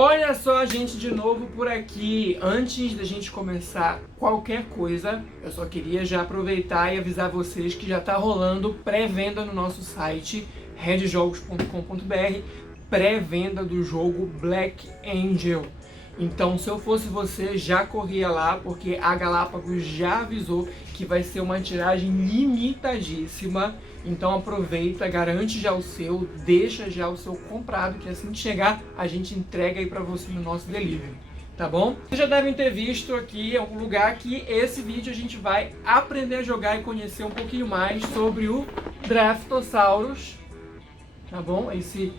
Olha só a gente de novo por aqui. Antes da gente começar qualquer coisa, eu só queria já aproveitar e avisar vocês que já tá rolando pré-venda no nosso site redjogos.com.br, pré-venda do jogo Black Angel. Então, se eu fosse você, já corria lá, porque a Galápagos já avisou que vai ser uma tiragem limitadíssima. Então aproveita, garante já o seu, deixa já o seu comprado, que assim que chegar, a gente entrega aí pra você no nosso delivery, tá bom? Vocês já devem ter visto aqui em algum lugar que esse vídeo a gente vai aprender a jogar e conhecer um pouquinho mais sobre o Draftosaurus, tá bom? Esse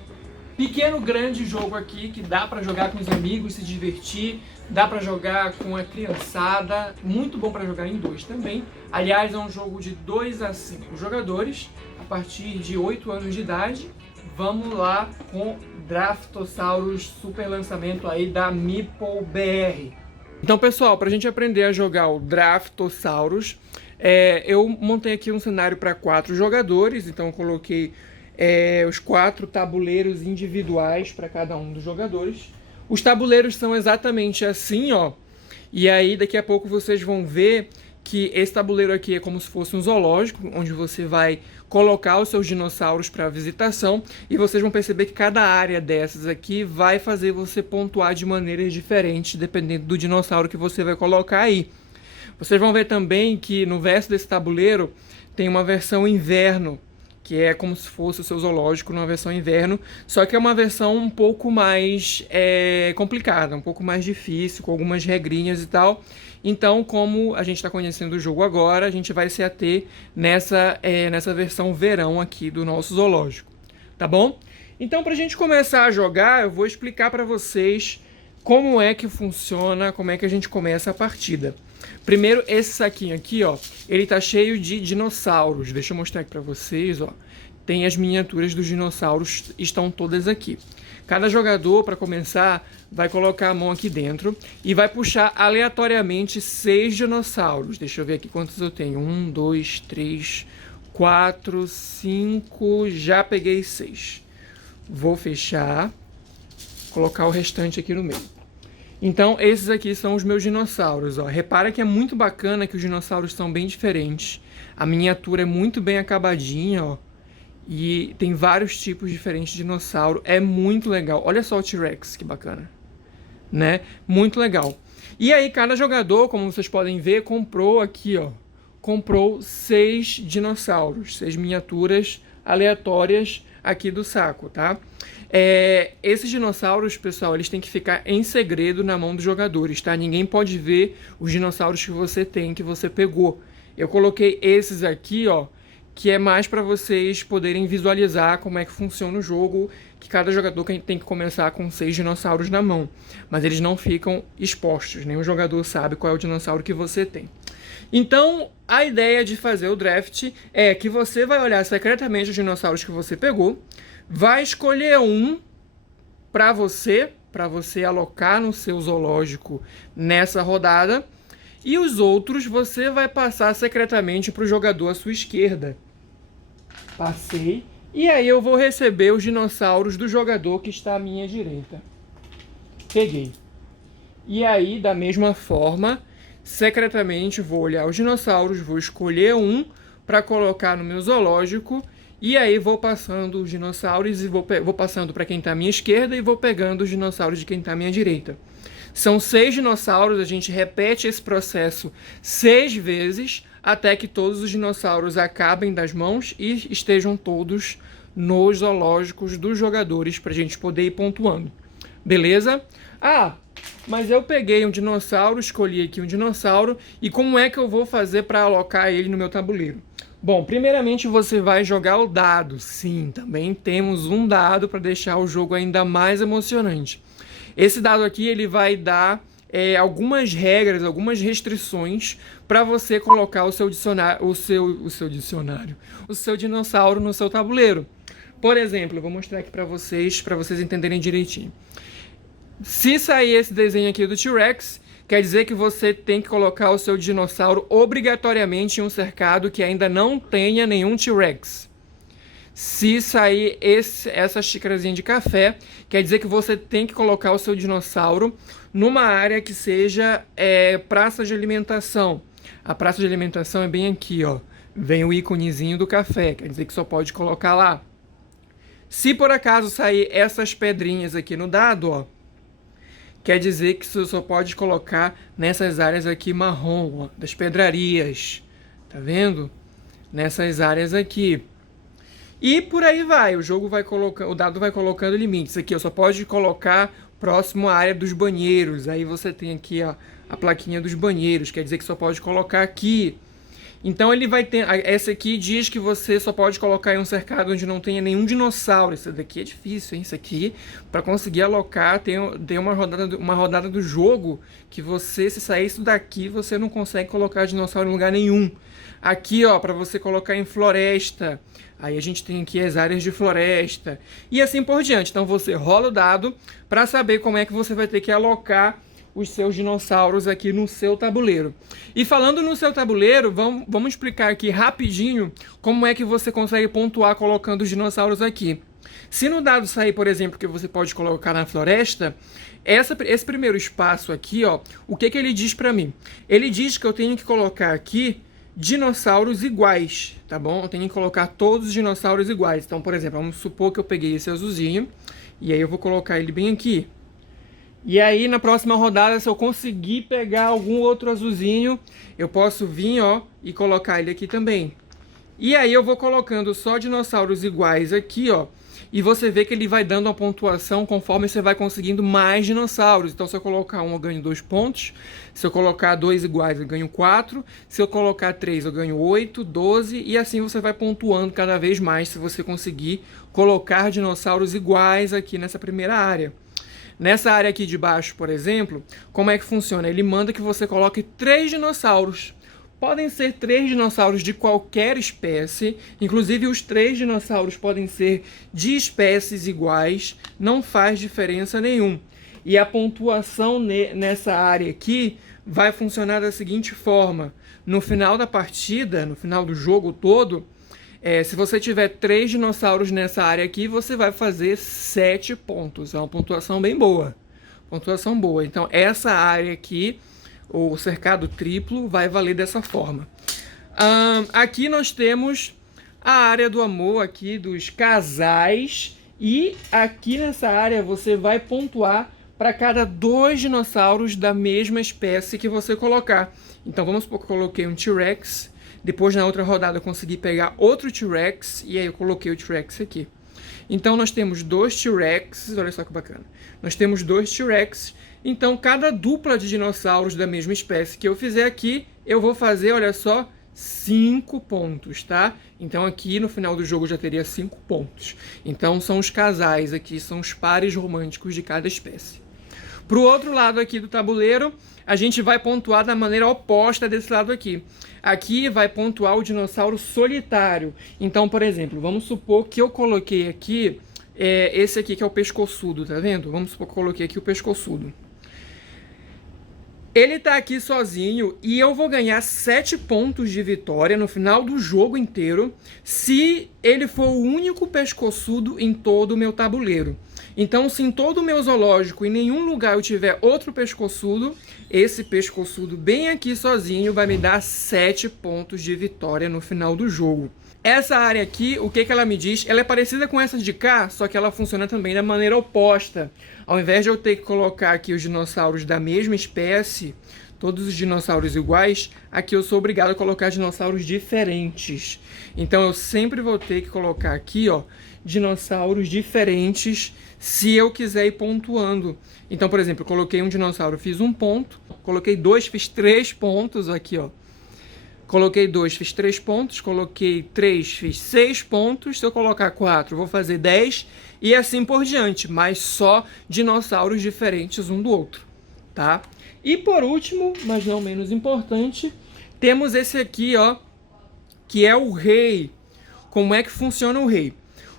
pequeno grande jogo aqui que dá pra jogar com os amigos, se divertir, dá pra jogar com a criançada, muito bom pra jogar em dois também. Aliás, é um jogo de 2 a 5 jogadores, a partir de 8 anos de idade. Vamos lá com Draftosaurus, super lançamento aí da Meeple BR. Então, pessoal, pra gente aprender a jogar o Draftosaurus, eu montei aqui um cenário para 4 jogadores, então eu coloquei os 4 tabuleiros individuais para cada um dos jogadores. Os tabuleiros são exatamente assim, ó. E aí daqui a pouco vocês vão ver que esse tabuleiro aqui é como se fosse um zoológico, onde você vai colocar os seus dinossauros para visitação, e vocês vão perceber que cada área dessas aqui vai fazer você pontuar de maneiras diferentes, dependendo do dinossauro que você vai colocar aí. Vocês vão ver também que no verso desse tabuleiro tem uma versão inverno, que é como se fosse o seu zoológico numa versão inverno, só que é uma versão um pouco mais complicada, um pouco mais difícil, com algumas regrinhas e tal. Então, como a gente está conhecendo o jogo agora, a gente vai se ater nessa versão verão aqui do nosso zoológico, tá bom? Então, para a gente começar a jogar, eu vou explicar para vocês como é que funciona, como é que a gente começa a partida. Primeiro, esse saquinho aqui, ó, ele tá cheio de dinossauros. Deixa eu mostrar aqui pra vocês, ó. Tem as miniaturas dos dinossauros, estão todas aqui. Cada jogador, para começar, vai colocar a mão aqui dentro e vai puxar aleatoriamente 6 dinossauros. Deixa eu ver aqui quantos eu tenho. 1, 2, 3, 4, 5... Já peguei 6. Vou fechar, colocar o restante aqui no meio. Então, esses aqui são os meus dinossauros, ó. Repara que é muito bacana que os dinossauros são bem diferentes. A miniatura é muito bem acabadinha, ó. E tem vários tipos diferentes de dinossauro. É muito legal. Olha só o T-Rex, que bacana. Né? Muito legal. E aí, cada jogador, como vocês podem ver, comprou aqui, ó. Comprou 6 dinossauros. 6 miniaturas aleatórias aqui do saco, tá? Esses dinossauros, pessoal, eles têm que ficar em segredo na mão dos jogadores, tá? Ninguém pode ver os dinossauros que você tem, que você pegou. Eu coloquei esses aqui, ó, que é mais para vocês poderem visualizar como é que funciona o jogo, que cada jogador tem que começar com 6 dinossauros na mão. Mas eles não ficam expostos, nenhum jogador sabe qual é o dinossauro que você tem. Então, a ideia de fazer o draft é que você vai olhar secretamente os dinossauros que você pegou, vai escolher um para você alocar no seu zoológico nessa rodada, e os outros você vai passar secretamente para o jogador à sua esquerda. Passei, e aí eu vou receber os dinossauros do jogador que está à minha direita. Peguei. E aí, da mesma forma, secretamente vou olhar os dinossauros, vou escolher um para colocar no meu zoológico, e aí vou passando os dinossauros e vou passando para quem está à minha esquerda e vou pegando os dinossauros de quem está à minha direita. São 6 dinossauros, a gente repete esse processo 6 vezes até que todos os dinossauros acabem das mãos e estejam todos nos zoológicos dos jogadores para a gente poder ir pontuando. Beleza? Ah, mas eu peguei um dinossauro, escolhi aqui um dinossauro, e como é que eu vou fazer para alocar ele no meu tabuleiro? Bom, primeiramente você vai jogar o dado. Sim, também temos um dado para deixar o jogo ainda mais emocionante. Esse dado aqui ele vai dar algumas regras, algumas restrições para você colocar o seu dinossauro no seu tabuleiro. Por exemplo, eu vou mostrar aqui para vocês entenderem direitinho. Se sair esse desenho aqui do T-Rex, quer dizer que você tem que colocar o seu dinossauro obrigatoriamente em um cercado que ainda não tenha nenhum T-Rex. Se sair essa xícarazinha de café, quer dizer que você tem que colocar o seu dinossauro numa área que seja praça de alimentação. A praça de alimentação é bem aqui, ó. Vem o íconezinho do café, quer dizer que só pode colocar lá. Se por acaso sair essas pedrinhas aqui no dado, ó, quer dizer que você só pode colocar nessas áreas aqui marrom, ó, das pedrarias. Tá vendo? Nessas áreas aqui. E por aí vai, o jogo vai colocando, o dado vai colocando limites. Aqui, ó, só pode colocar próximo à área dos banheiros. Aí você tem aqui a plaquinha dos banheiros, quer dizer que só pode colocar aqui. Então ele vai ter, essa aqui diz que você só pode colocar em um cercado onde não tenha nenhum dinossauro. Isso daqui é difícil, hein? Isso aqui, para conseguir alocar, tem uma rodada do jogo que você, se sair isso daqui, você não consegue colocar dinossauro em lugar nenhum. Aqui, ó, para você colocar em floresta. Aí a gente tem aqui as áreas de floresta. E assim por diante. Então você rola o dado para saber como é que você vai ter que alocar os seus dinossauros aqui no seu tabuleiro. E falando no seu tabuleiro, vamos explicar aqui rapidinho como é que você consegue pontuar colocando os dinossauros aqui. Se no dado sair, por exemplo, que você pode colocar na floresta, esse primeiro espaço aqui, ó, o que ele diz para mim? Ele diz que eu tenho que colocar aqui dinossauros iguais, tá bom? Eu tenho que colocar todos os dinossauros iguais. Então, por exemplo, vamos supor que eu peguei esse azulzinho, e aí eu vou colocar ele bem aqui. E aí, na próxima rodada, se eu conseguir pegar algum outro azulzinho, eu posso vir, ó, e colocar ele aqui também. E aí eu vou colocando só dinossauros iguais aqui, ó, e você vê que ele vai dando uma pontuação conforme você vai conseguindo mais dinossauros. Então, se eu colocar um, eu ganho 2 pontos. Se eu colocar 2 iguais, eu ganho 4. Se eu colocar 3, eu ganho 8, 12. E assim você vai pontuando cada vez mais se você conseguir colocar dinossauros iguais aqui nessa primeira área. Nessa área aqui de baixo, por exemplo, como é que funciona? Ele manda que você coloque 3 dinossauros. Podem ser 3 dinossauros de qualquer espécie, inclusive os 3 dinossauros podem ser de espécies iguais, não faz diferença nenhuma. E a pontuação nessa área aqui vai funcionar da seguinte forma: no final da partida, no final do jogo todo, se você tiver 3 dinossauros nessa área aqui, você vai fazer 7 pontos. É uma pontuação bem boa. Pontuação boa. Então essa área aqui, o cercado triplo, vai valer dessa forma. Aqui nós temos a área do amor aqui dos casais. E aqui nessa área você vai pontuar para cada 2 dinossauros da mesma espécie que você colocar. Então vamos supor que eu coloquei um T-Rex. Depois na outra rodada eu consegui pegar outro T-Rex. E aí eu coloquei o T-Rex aqui. Então nós temos 2 T-Rex. Olha só que bacana. Nós temos 2 T-Rex. Então, cada dupla de dinossauros da mesma espécie que eu fizer aqui, eu vou fazer, olha só, 5 pontos, tá? Então, aqui no final do jogo já teria 5 pontos. Então, são os casais aqui, são os pares românticos de cada espécie. Pro outro lado aqui do tabuleiro, a gente vai pontuar da maneira oposta desse lado aqui. Aqui vai pontuar o dinossauro solitário. Então, por exemplo, vamos supor que eu coloquei aqui, esse aqui que é o pescoçudo, tá vendo? Vamos supor que eu coloquei aqui o pescoçudo. Ele tá aqui sozinho e eu vou ganhar 7 pontos de vitória no final do jogo inteiro se ele for o único pescoçudo em todo o meu tabuleiro. Então, se em todo o meu zoológico, em nenhum lugar eu tiver outro pescoçudo, esse pescoçudo bem aqui sozinho vai me dar 7 pontos de vitória no final do jogo. Essa área aqui, o que ela me diz? Ela é parecida com essa de cá, só que ela funciona também da maneira oposta. Ao invés de eu ter que colocar aqui os dinossauros da mesma espécie, todos os dinossauros iguais, aqui eu sou obrigado a colocar dinossauros diferentes. Então eu sempre vou ter que colocar aqui, ó, dinossauros diferentes se eu quiser ir pontuando. Então, por exemplo, eu coloquei um dinossauro, fiz 1 ponto, coloquei 2, fiz 3 pontos aqui, ó. Coloquei 2, fiz 3 pontos. Coloquei 3, fiz 6 pontos. Se eu colocar 4, vou fazer 10. E assim por diante. Mas só dinossauros diferentes um do outro, tá? E por último, mas não menos importante, temos esse aqui, ó, que é o rei. Como é que funciona o rei?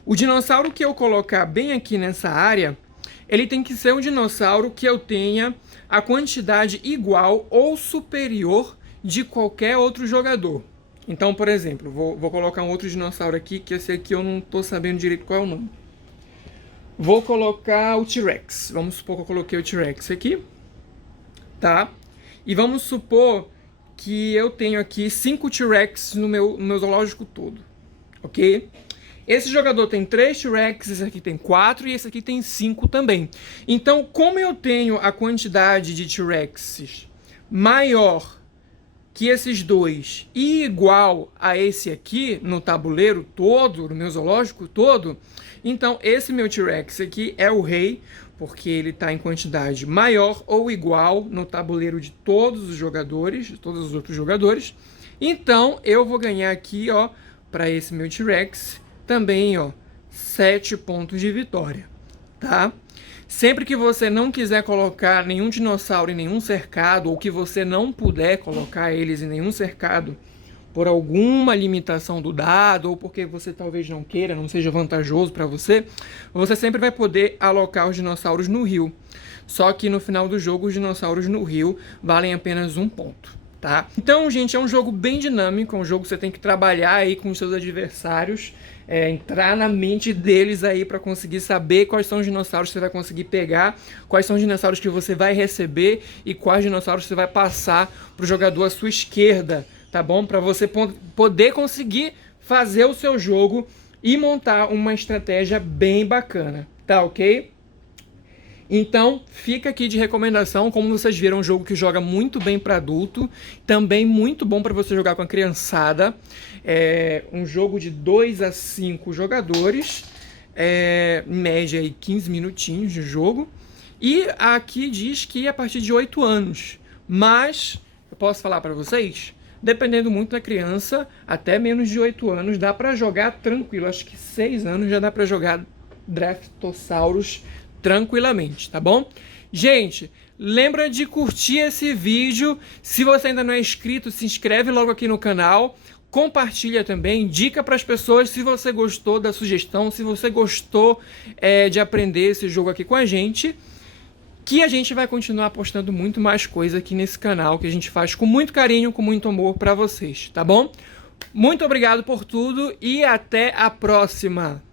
O dinossauro que eu colocar bem aqui nessa área, ele tem que ser um dinossauro que eu tenha a quantidade igual ou superior de qualquer outro jogador. Então, por exemplo, vou colocar um outro dinossauro aqui, que esse aqui eu não tô sabendo direito qual é o nome. Vou colocar o T-Rex. Vamos supor que eu coloquei o T-Rex aqui, tá? E vamos supor que eu tenho aqui 5 T-Rex no meu zoológico todo, ok? Esse jogador tem 3 T-Rex, esse aqui tem 4 e esse aqui tem 5 também. Então, como eu tenho a quantidade de T-Rexes maior que esses dois e igual a esse aqui no tabuleiro todo, no meu zoológico todo, então esse meu T-Rex aqui é o rei, porque ele está em quantidade maior ou igual no tabuleiro de todos os jogadores, de todos os outros jogadores. Então eu vou ganhar aqui, ó, para esse meu T-Rex também, ó, 7 pontos de vitória, tá? Sempre que você não quiser colocar nenhum dinossauro em nenhum cercado, ou que você não puder colocar eles em nenhum cercado por alguma limitação do dado, ou porque você talvez não queira, não seja vantajoso para você, você sempre vai poder alocar os dinossauros no rio. Só que no final do jogo, os dinossauros no rio valem apenas 1 ponto, tá? Então, gente, é um jogo bem dinâmico, é um jogo que você tem que trabalhar aí com os seus adversários, entrar na mente deles aí para conseguir saber quais são os dinossauros que você vai conseguir pegar, quais são os dinossauros que você vai receber e quais dinossauros você vai passar pro jogador à sua esquerda, tá bom? Para você poder conseguir fazer o seu jogo e montar uma estratégia bem bacana, tá ok? Então, fica aqui de recomendação, como vocês viram, um jogo que joga muito bem para adulto, também muito bom para você jogar com a criançada. É um jogo de 2 a 5 jogadores, em média aí 15 minutinhos de jogo. E aqui diz que a partir de 8 anos, mas eu posso falar para vocês, dependendo muito da criança, até menos de 8 anos dá para jogar tranquilo. Acho que 6 anos já dá para jogar Draftosaurus tranquilamente, tá bom? Gente, lembra de curtir esse vídeo. Se você ainda não é inscrito, se inscreve logo aqui no canal. Compartilha também, indica para as pessoas se você gostou da sugestão, se você gostou de aprender esse jogo aqui com a gente, que a gente vai continuar postando muito mais coisa aqui nesse canal, que a gente faz com muito carinho, com muito amor para vocês, tá bom? Muito obrigado por tudo e até a próxima!